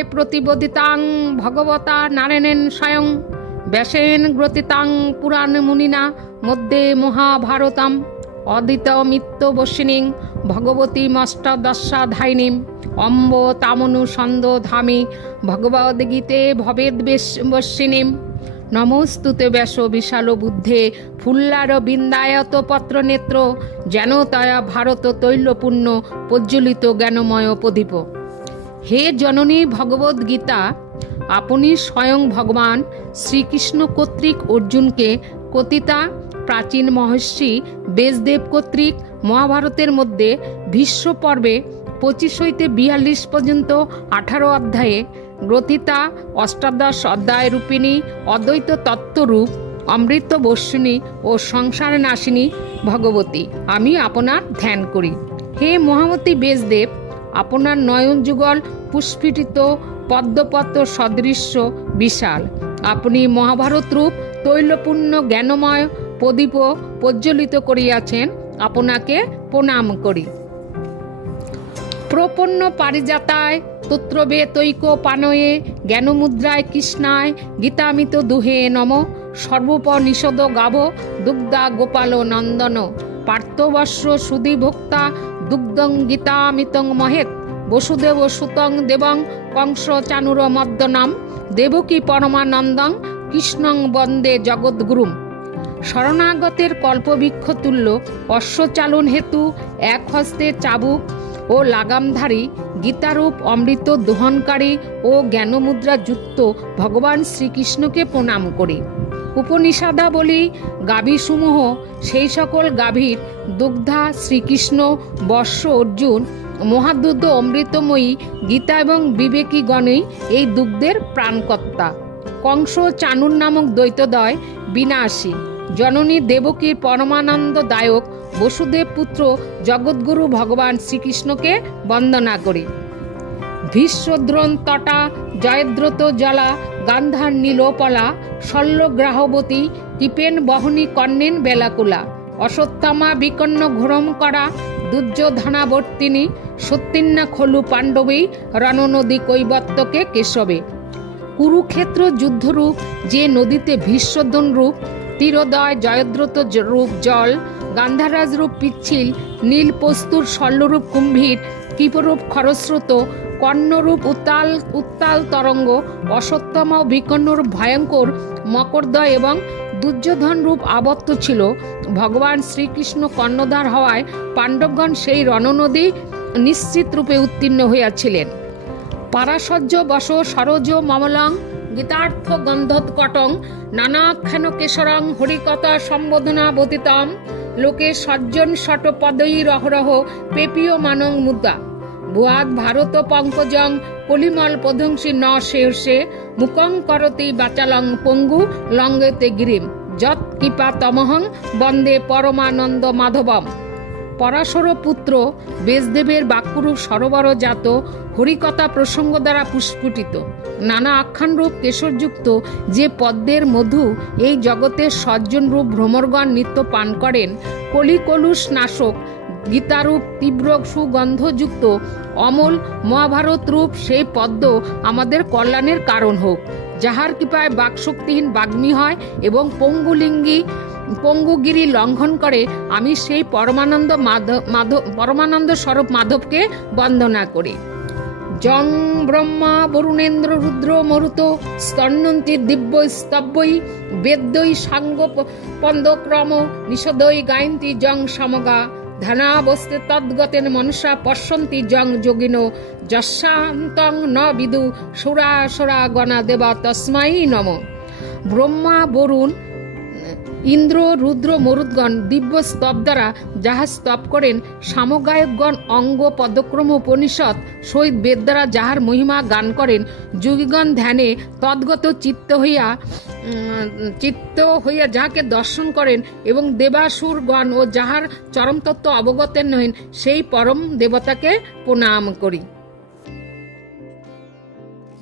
গীতায় প্রতিবোদিতাং ভগবতা নারায়ণেন স্বয়ং, ব্যাসেন গ্রতিতাং পুরাণ মুনিনা মধ্যে মহাভারতাম অদিত মিত্ত বসিনীং ভগবতী মষ্টাদশা ধাইনীম অম্ব তামনু ছন্দ ধামি ভগবদ্গীতে ভবেদ বসিনীম। নমস্তুতে ব্যাস বিশাল বুদ্ধে ফুল্লার বিন্দায়ত পত্র নেত্র, যেন তয়া ভারত তৈলপূর্ণ প্রজ্বলিত জ্ঞানময় প্রদীপ। হে জননী ভগবদ গীতা, আপনি স্বয়ং ভগবান শ্রীকৃষ্ণ কর্তৃক অর্জুনকে কথিতা প্রাচীন মহর্ষি বেশদেব কর্তৃক মহাভারতের মধ্যে ভীষ্ম পর্বে পঁচিশ হইতে বিয়াল্লিশ পর্যন্ত আঠারো অধ্যায়ে গ্রথিতা অষ্টাদশ অধ্যায় রূপিণী অদ্বৈত তত্ত্বরূপ অমৃত বর্ষিণী ও সংসার নাশিনী ভগবতী। আমি আপনার ধ্যান করি। হে মহামতী বেশদেব আপনার নয়ন যুগল পুষ্পিটিত পদ্মপত্র সদৃশ্য বিশাল। আপনি মহাভারত রূপ তৈলপূর্ণ জ্ঞানময় প্রদীপ প্রজ্বলিত করিয়াছেন, আপনাকে প্রণাম করি। প্রপন্ন পারিজাতায়, তত্রবে তৈক পানয়ে, জ্ঞানমুদ্রায় কৃষ্ণায়, গীতামিত দুহে নম। সর্বপ নিষদ গাভ দুগ্ধা গোপাল নন্দন। পার্থবস্র সুধী ভোক্তা দুগ্ধং গীতামিতং মহেত। বসুদেব সুতং দেবং কংস চানুর মদ্দনাম দেবকী পরমানন্দং কৃষ্ণং বন্দে জগদ্গুরুম। শরণাগতের কল্পবৃক্ষ তুল্য অশ্বচালন হেতু এক হস্তে চাবুক ও লাগামধারী গীতারূপ অমৃত দোহনকারী ও জ্ঞানমুদ্রা যুক্ত ভগবান শ্রীকৃষ্ণকে প্রণাম করি। উপনিষাদাবলী গাভীসমূহ, সেই সকল গাভীর দুগ্ধা, শ্রীকৃষ্ণ, বর্ষ অর্জুন, মহাদুগ্ধ অমৃতময়ী, গীতা এবং বিবেকীগণই এই দুগ্ধের প্রাণকর্তা। কংস চানুর নামক দ্বৈতদয় বিনাশী। জননী দেবকীর পরমানন্দদায়ক বসুদেব পুত্র জগৎগুরু ভগবান শ্রীকৃষ্ণকে বন্দনা করি। ভীষ্মদ্রোণ তটা জয়দ্রত জলা গান্ধার নীলোপলা, শল্যগ্রাহবতী টিপেন বহনী কর্ণেন বেলাকুলা, অশ্বত্থামা বিকন্ন ঘোরম করা, দুর্যোধনাবর্তিনী সত্যিন্না খলু পাণ্ডবী, রণনদী কৈবত্যকে কেশবে। কুরুক্ষেত্র যুদ্ধরূপ, যে নদীতে ভীষ্মদন রূপ, তীরোদয় জয়দ্রত রূপ জল, গান্ধারাজ রূপ পিচ্ছিল, নীল পস্তুর শল্যরূপ কুম্ভীর, কৃপরূপ খরস্রোত কর্ণরূপ উত্তাল উত্তাল তরঙ্গ অসত্যম বিকর্ণরূপ ভয়ঙ্কর, মকরদয় এবং দুর্যোধন রূপ আবত্ত ছিল। ভগবান শ্রীকৃষ্ণ কর্ণধার হওয়ায় পাণ্ডবগণ সেই রণনদী নিশ্চিত রূপে উত্তীর্ণ হইয়াছিলেন। পারাসজ্জ বস সরজ মমলং গীতার্থ গন্ধৎকটং নানাখ্যান কেশরং হরিকথা সম্বোধনা বতিতম লোকে সজ্জন শট পদই রহরহ পেপীয় মানং মুদ্রা। ভুয়াদ ভারত পঙ্কজং কলিমল পদংসী ন শেষে মুকং করতি বাচালং পঙ্গু লঙ্গেতে গিরিম, যৎ কৃপা তমহং বন্দে পরমানন্দ মাধবম। পরাশর পুত্র বেশদেবের বাক্যরূপ সরোবর জাত হরিকথা প্রসঙ্গ দ্বারা পুষ্পুটিত নানা আখ্যানরূপ কেশরযুক্ত যে পদ্মের মধু এই জগতের সজ্জন রূপ ভ্রমরগণ নিত্য পান করেন, কলিকলুষ নাশক গীতারূপ তীব্র সুগন্ধযুক্ত, অমল মহাভারত রূপ সেই পদ্ম আমাদের কল্যাণের কারণ হোক। যাহার কৃপায় বাকশক্তিহীন বাগ্মী হয় এবং পঙ্গুলিঙ্গি, পঙ্গুগিরি লঙ্ঘন করে, আমি সেই পরমানন্দ মাধব মাধব, পরমানন্দ স্বরূপ মাধবকে বন্দনা করি। জং ব্রহ্মা বরুণেন্দ্র রুদ্র মরুত স্তন্নন্তি দিব্য স্তব্যই বেদ্যই সাঙ্গ পন্দক্রম নিষদই গায়ন্তি জং সমগা। ধ্যানাবস্তে তদ্গতেন মনসা পশ্যন্তি জং যোগিন, যশান্তং ন বিদু সুরা সুরা গণা দেবা তস্মাই নম। ব্রহ্মা বরুণ ইন্দ্র, রুদ্র, মরুদ্গণ, দিব্য স্তব দ্বারা যাহা স্তব করেন, সামগায়কগণ অঙ্গ পদক্রম উপনিষদ সহিত বেদ দ্বারা যাহার মহিমা গান করেন, যুগিগণ ধ্যানে তদ্গত চিত্ত হইয়া চিত্ত হইয়া যাহাকে দর্শন করেন এবং দেবাসুরগণ ও যাহার চরমতত্ত্ব অবগতের নহেন, সেই পরম দেবতাকে প্রণাম করি।